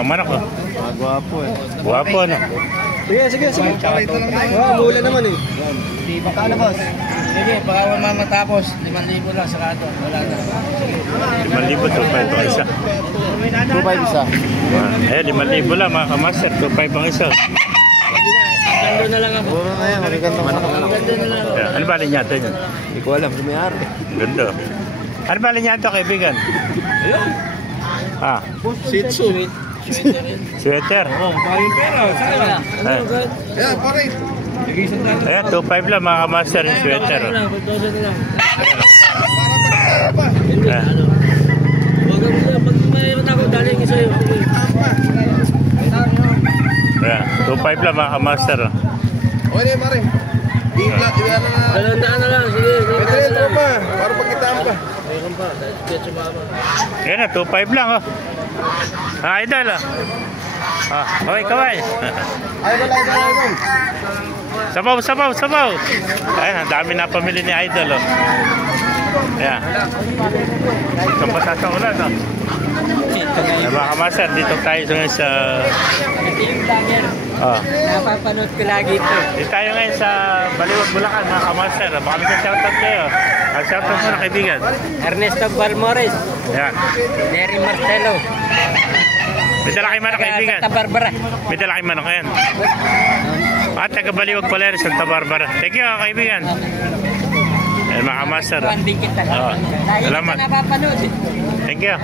kang manok, oh. Gwapo eh. Guwapo, ano? Sige. Mula naman eh. Hindi ba ka na, boss? Sige, baka naman matapos. 5,000 lang sa kato. Wala na. 5,000 to 5 ang isa. 2.5 isa. Eh, 5,000 lang mga kamaster. 2,500 ang isa. Gando na lang ako. Puro na yan, magagandang manok na lang. Gando na lang ako. Yeah. Ano ba linyado yun? Hindi ko alam, lumayari. Ganda. Ano ba linyado, kaibigan? Ah, Shih Tzu. sweater. Maraming pera. Saan na? Ayan, pare. Ayan, 2,500 lang mga kamaster yung sweater. Lang, 2,000 na lang. Ah. Huwag mo na. Pag mayroon ako, daling isa yun. Ayan, 2,500 lang mga kamaster. Okay, pare. Ilat, ilan na. 200 na lang. Sige. Pwede rin, tropa. Para pagkitaan ka. Mayroon pa. Dahil sumama. Ayan na, 2,500 lang, oh. Ah, idol, oh. Ah, kaway. Idol. Sabaw. Ayan, ang dami na pamili ni Idol, oh. Ayan. Itong basa sa ulan, oh. Ayan, mga kamaster, dito tayo ngayon sa... Oh. Napapanood ko lagi ito. Dito tayo ngayon sa Baliwag, Bulacan, mga kamaster. Baka may shoutout kayo. Shoutout mo na, kaibigan. Ernesto Balmores. Ayan. Nery Marcelo. May dala kayo manok, kaibigan. Santa Barbara. May dala kayo manok, ayan. Taga Baliwag pala rin, Santa Barbara. Thank you, kaibigan. Ayan, mga kamaster. Panding kita. Oh. Salamat. Lagi ka napapanood. Thank you.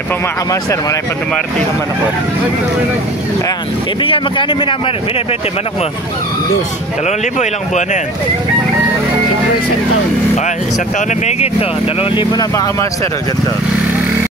Yan po mga kamaster, marami pa dumarating ng manok mo. Ayan. Kaibigan, magkano binibete manok mo? 2,000, ilang buwan na yan? Isang taon. Ah, isang taon na megit to. 2,000 na mga kamaster. Ganito.